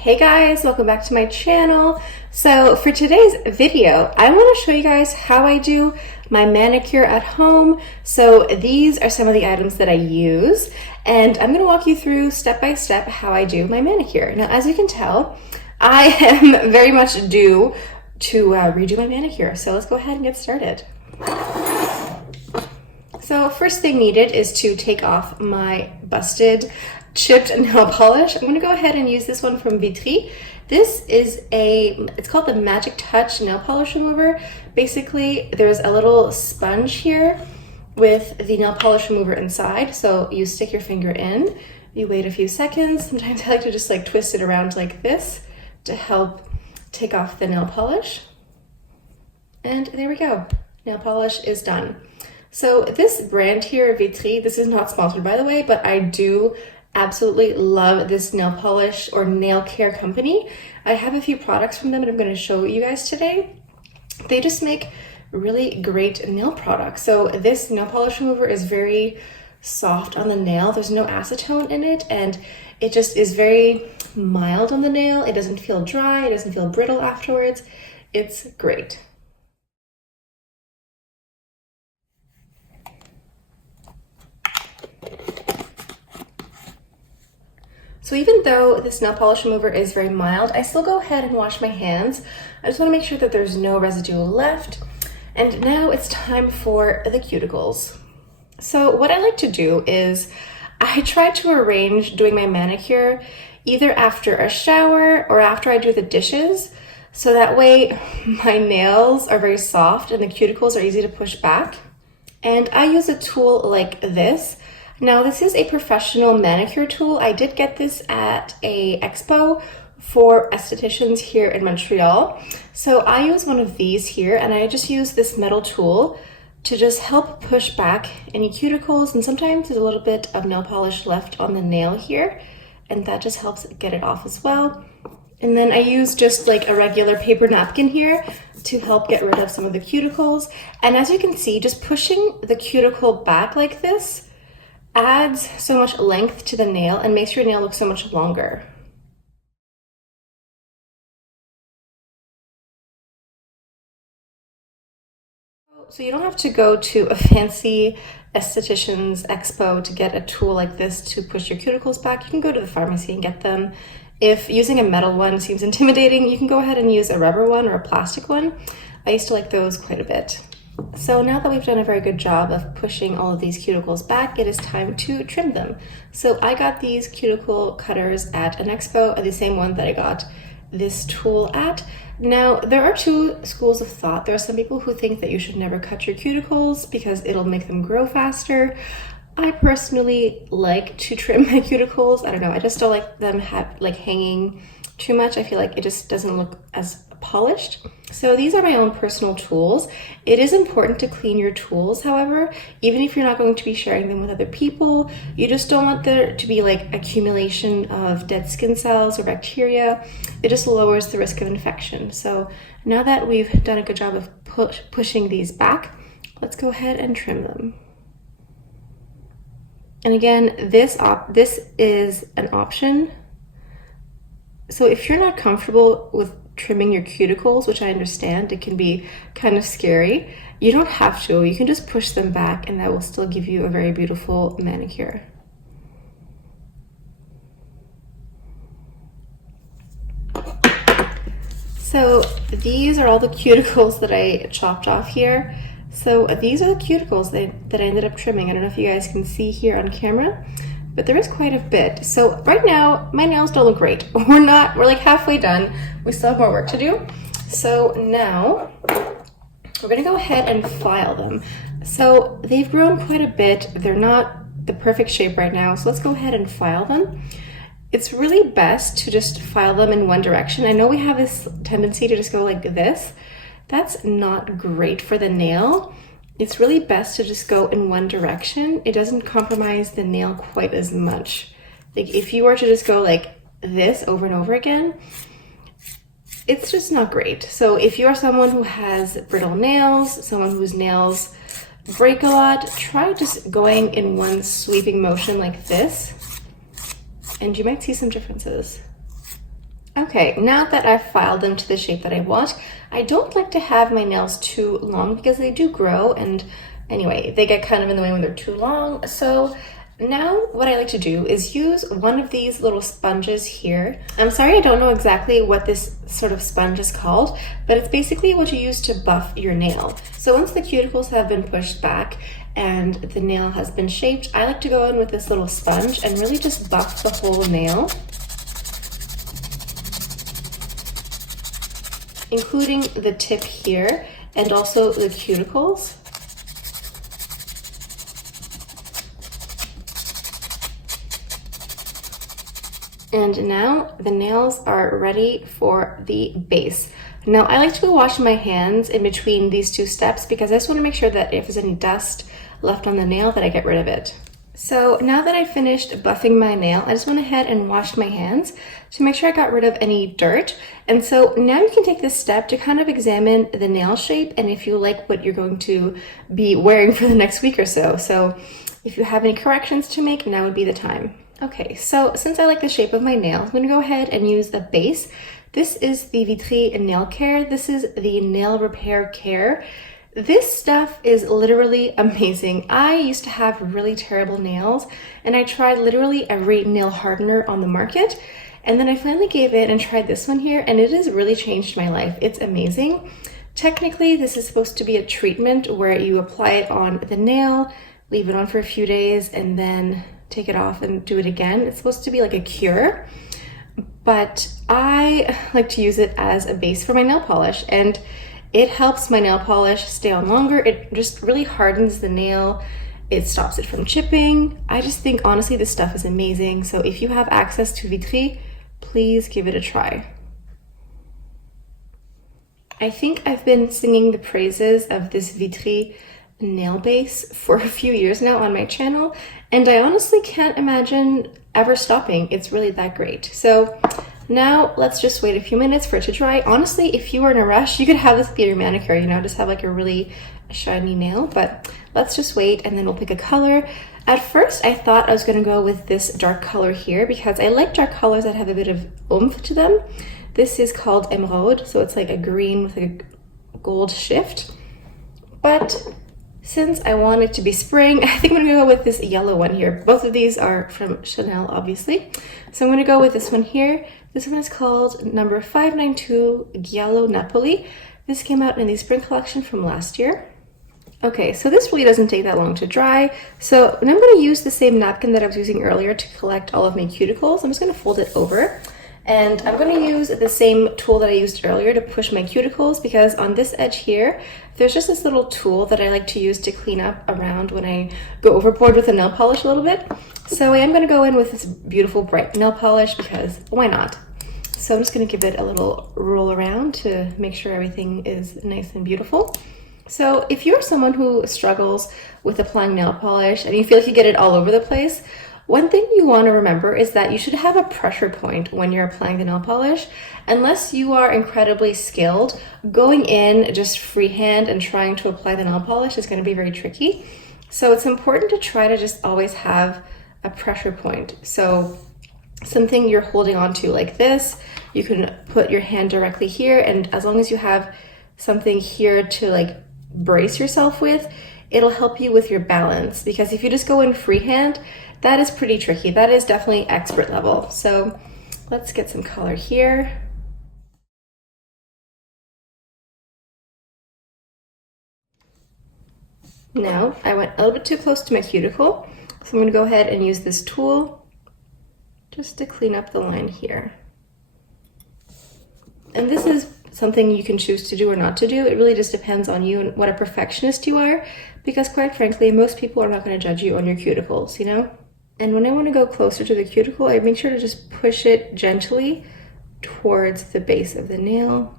Hey guys, welcome back to my channel. So for today's video, I want to show you guys how I do my manicure at home. So these are some of the items that I use, and I'm going to walk you through step by step how I do my manicure. Now, as you can tell, I am very much due to redo my manicure. So let's go ahead and get started. So first thing needed is to take off my busted chipped nail polish. I'm going to go ahead and use this one from Vitry. This is it's called the Magic Touch nail polish remover. Basically, there's a little sponge here with the nail polish remover inside. So you stick your finger in, you wait a few seconds. Sometimes I like to just like twist it around like this to help take off the nail polish. And there we go. Nail polish is done. So this brand here, Vitry, this is not sponsored by the way, but I do absolutely love this nail polish or nail care company. I have a few products from them and I'm going to show you guys today. They just make really great nail products. So this nail polish remover is very soft on the nail. There's no acetone in it, and it just is very mild on the nail. It doesn't feel dry. It doesn't feel brittle afterwards. It's great. So even though this nail polish remover is very mild, I still go ahead and wash my hands. I just want to make sure that there's no residue left. And now it's time for the cuticles. So what I like to do is I try to arrange doing my manicure either after a shower or after I do the dishes. So that way my nails are very soft and the cuticles are easy to push back. And I use a tool like this. Now this is a professional manicure tool. I did get this at a expo for estheticians here in Montreal. So I use one of these here, and I just use this metal tool to just help push back any cuticles, and sometimes there's a little bit of nail polish left on the nail here, and that just helps get it off as well. And then I use just like a regular paper napkin here to help get rid of some of the cuticles. And as you can see, just pushing the cuticle back like this adds so much length to the nail and makes your nail look so much longer. So you don't have to go to a fancy esthetician's expo to get a tool like this to push your cuticles back. You can go to the pharmacy and get them. If using a metal one seems intimidating, you can go ahead and use a rubber one or a plastic one. I used to like those quite a bit. So now that we've done a very good job of pushing all of these cuticles back, it is time to trim them. So I got these cuticle cutters at an expo, the same one that I got this tool at. Now, there are two schools of thought. There are some people who think that you should never cut your cuticles because it'll make them grow faster. I personally like to trim my cuticles. I don't know, I just don't like them hanging too much. I feel like it just doesn't look as polished. So these are my own personal tools. It is important to clean your tools, however, even if you're not going to be sharing them with other people. You just don't want there to be like accumulation of dead skin cells or bacteria. It just lowers the risk of infection. So now that we've done a good job of pushing these back, let's go ahead and trim them. And again, this is an option. So if you're not comfortable with trimming your cuticles, which I understand, it can be kind of scary, you don't have to. You can just push them back and that will still give you a very beautiful manicure. So these are all the cuticles that I chopped off here. So these are the cuticles that I ended up trimming. I don't know if you guys can see here on camera, but there is quite a bit. So right now, my nails don't look great. We're like halfway done. We still have more work to do. So now we're gonna go ahead and file them. So they've grown quite a bit. They're not the perfect shape right now. So let's go ahead and file them. It's really best to just file them in one direction. I know we have this tendency to just go like this. That's not great for the nail. It's really best to just go in one direction. It doesn't compromise the nail quite as much. Like if you were to just go like this over and over again, it's just not great. So if you are someone who has brittle nails, someone whose nails break a lot, try just going in one sweeping motion like this, and you might see some differences. Okay, now that I've filed them to the shape that I want, I don't like to have my nails too long because they do grow, and anyway, they get kind of in the way when they're too long. So now what I like to do is use one of these little sponges here. I'm sorry I don't know exactly what this sort of sponge is called, but it's basically what you use to buff your nail. So once the cuticles have been pushed back and the nail has been shaped, I like to go in with this little sponge and really just buff the whole nail, including the tip here and also the cuticles. And now the nails are ready for the base. Now I like to wash my hands in between these two steps because I just want to make sure that if there's any dust left on the nail that I get rid of it. So now that I finished buffing my nail, I just went ahead and washed my hands to make sure I got rid of any dirt. And so now you can take this step to kind of examine the nail shape and if you like what you're going to be wearing for the next week or so. So if you have any corrections to make, now would be the time. Okay, so since I like the shape of my nail, I'm going to go ahead and use the base. This is the Vitry Nail Care. This is the Nail Repair Care. This stuff is literally amazing. I used to have really terrible nails and I tried literally every nail hardener on the market. And then I finally gave in and tried this one here and it has really changed my life. It's amazing. Technically, this is supposed to be a treatment where you apply it on the nail, leave it on for a few days, and then take it off and do it again. It's supposed to be like a cure, but I like to use it as a base for my nail polish and it helps my nail polish stay on longer. It just really hardens the nail. It stops it from chipping. I just think honestly this stuff is amazing. So if you have access to Vitry, please give it a try. I think I've been singing the praises of this Vitry nail base for a few years now on my channel, and I honestly can't imagine ever stopping. It's really that great. So now let's just wait a few minutes for it to dry. Honestly, if you were in a rush, you could have this be your manicure, you know, just have like a really shiny nail, but let's just wait and then we'll pick a color. At first, I thought I was gonna go with this dark color here because I like dark colors that have a bit of oomph to them. This is called Emerald, so it's like a green with a gold shift. But since I want it to be spring, I think I'm gonna go with this yellow one here. Both of these are from Chanel, obviously. So I'm gonna go with this one here. This one is called number 592 Giallo Napoli. This came out in the spring collection from last year. Okay, so this really doesn't take that long to dry. So now I'm gonna use the same napkin that I was using earlier to collect all of my cuticles. I'm just gonna fold it over. And I'm going to use the same tool that I used earlier to push my cuticles because on this edge here, there's just this little tool that I like to use to clean up around when I go overboard with the nail polish a little bit. So I am going to go in with this beautiful bright nail polish because why not? So I'm just going to give it a little roll around to make sure everything is nice and beautiful. So if you're someone who struggles with applying nail polish and you feel like you get it all over the place, one thing you want to remember is that you should have a pressure point when you're applying the nail polish. Unless you are incredibly skilled, going in just freehand and trying to apply the nail polish is going to be very tricky. So it's important to try to just always have a pressure point. So something you're holding on to like this, you can put your hand directly here, and as long as you have something here to like brace yourself with, it'll help you with your balance. Because if you just go in freehand, that is pretty tricky. That is definitely expert level. So let's get some color here. Now I went a little bit too close to my cuticle, so I'm going to go ahead and use this tool just to clean up the line here. And this is something you can choose to do or not to do. It really just depends on you and what a perfectionist you are, because quite frankly, most people are not going to judge you on your cuticles, you know? And when I want to go closer to the cuticle, I make sure to just push it gently towards the base of the nail.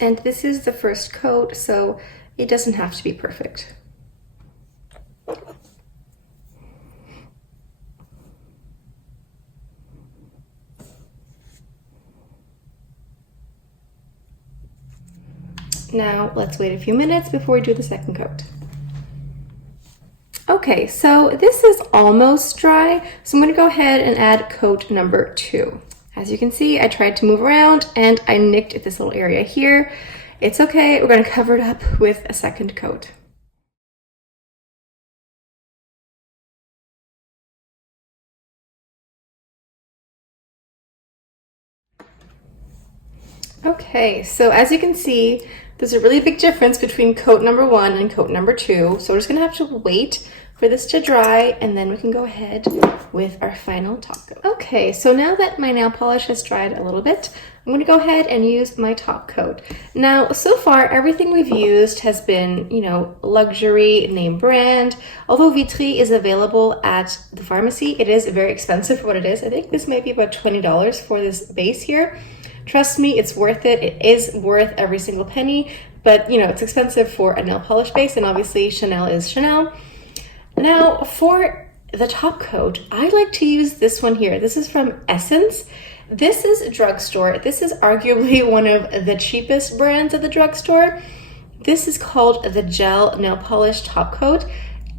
And this is the first coat, so it doesn't have to be perfect. Now let's wait a few minutes before we do the second coat. Okay, so this is almost dry, so I'm gonna go ahead and add coat number 2. As you can see, I tried to move around and I nicked this little area here. It's okay, we're gonna cover it up with a second coat. Okay, so as you can see, there's a really big difference between coat number 1 and coat number 2. So we're just gonna have to wait for this to dry and then we can go ahead with our final top coat. Okay, so now that my nail polish has dried a little bit, I'm gonna go ahead and use my top coat. Now, so far, everything we've used has been, you know, luxury, name brand. Although Vitry is available at the pharmacy, it is very expensive for what it is. I think this might be about $20 for this base here. Trust me, it's worth it. It is worth every single penny, but you know, it's expensive for a nail polish base, and obviously Chanel is Chanel. Now, for the top coat, I like to use this one here. This is from Essence. This is a drugstore. This is arguably one of the cheapest brands at the drugstore. This is called the Gel Nail Polish Top Coat.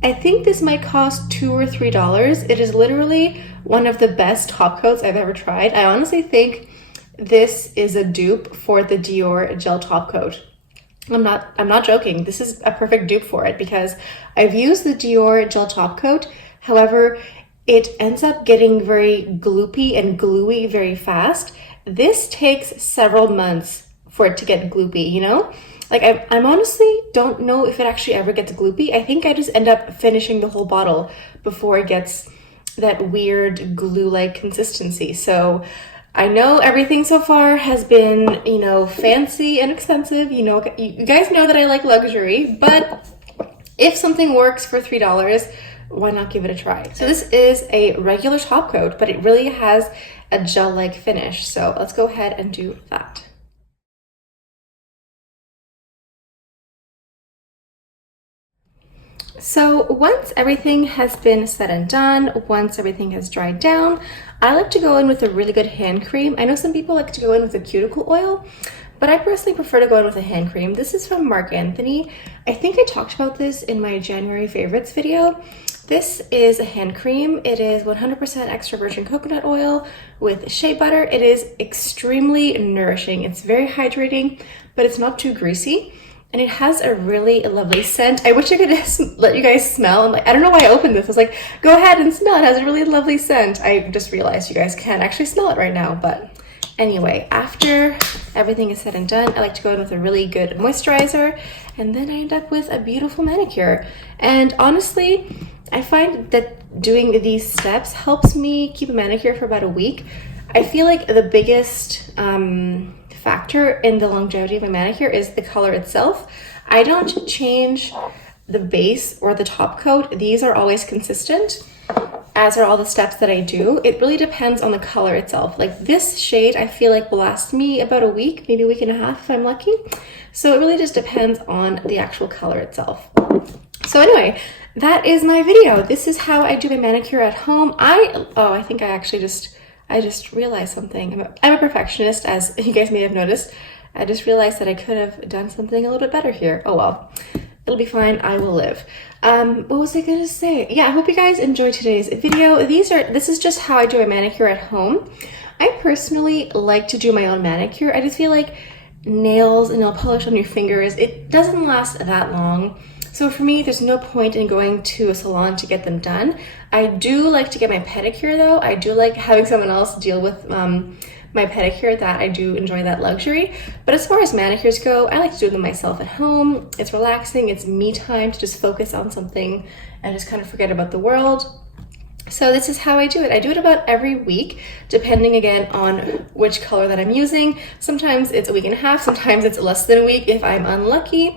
I think this might cost $2 or $3. It is literally one of the best top coats I've ever tried. I honestly think this is a dupe for the Dior Gel Top Coat. I'm not joking. This is a perfect dupe for it because I've used the Dior Gel Top Coat. However, it ends up getting very gloopy and gluey very fast. This takes several months for it to get gloopy, you know? Like I'm honestly don't know if it actually ever gets gloopy. I think I just end up finishing the whole bottle before it gets that weird glue-like consistency. So I know everything so far has been, you know, fancy and expensive. You know, you guys know that I like luxury, but if something works for $3, why not give it a try? So this is a regular top coat, but it really has a gel-like finish. So let's go ahead and do that. So once everything has been said and done, once everything has dried down, I like to go in with a really good hand cream. I know some people like to go in with a cuticle oil, but I personally prefer to go in with a hand cream. This is from Marc Anthony. I think I talked about this in my January favorites video. This is a hand cream. It is 100% extra virgin coconut oil with shea butter. It is extremely nourishing. It's very hydrating, but it's not too greasy. And it has a really lovely scent. I wish I could let you guys smell. And like, I don't know why I opened this. I was like, go ahead and smell. It has a really lovely scent. I just realized you guys can't actually smell it right now. But anyway, after everything is said and done, I like to go in with a really good moisturizer. And then I end up with a beautiful manicure. And honestly, I find that doing these steps helps me keep a manicure for about a week. I feel like the biggest factor in the longevity of a manicure is the color itself. I don't change the base or the top coat. These are always consistent, as are all the steps that I do. It really depends on the color itself. Like this shade, I feel like will last me about a week, maybe a week and a half if I'm lucky. So it really just depends on the actual color itself. So anyway, that is my video. This is how I do my manicure at home. I think I just realized something. I'm a perfectionist, as you guys may have noticed. I just realized that I could have done something a little bit better here. Oh well, it'll be fine. I will live. What was I gonna say? Yeah, I hope you guys enjoyed today's video. This is just how I do a manicure at home. I personally like to do my own manicure. I just feel like nails and nail polish on your fingers, it doesn't last that long. So for me, there's no point in going to a salon to get them done. I do like to get my pedicure though. I do like having someone else deal with my pedicure. That I do enjoy that luxury. But as far as manicures go, I like to do them myself at home. It's relaxing, it's me time to just focus on something and just kind of forget about the world. So this is how I do it. I do it about every week, depending again on which color that I'm using. Sometimes it's a week and a half, sometimes it's less than a week if I'm unlucky.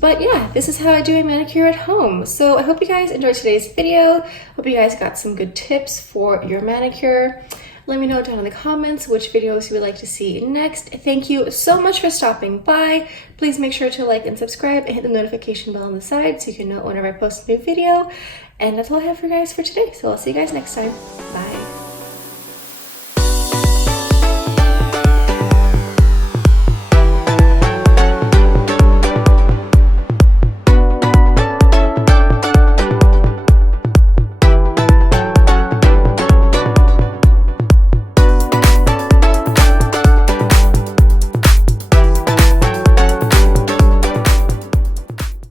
But yeah, this is how I do a manicure at home. So I hope you guys enjoyed today's video. Hope you guys got some good tips for your manicure. Let me know down in the comments which videos you would like to see next. Thank you so much for stopping by. Please make sure to like and subscribe and hit the notification bell on the side so you can know whenever I post a new video. And that's all I have for you guys for today. So I'll see you guys next time. Bye.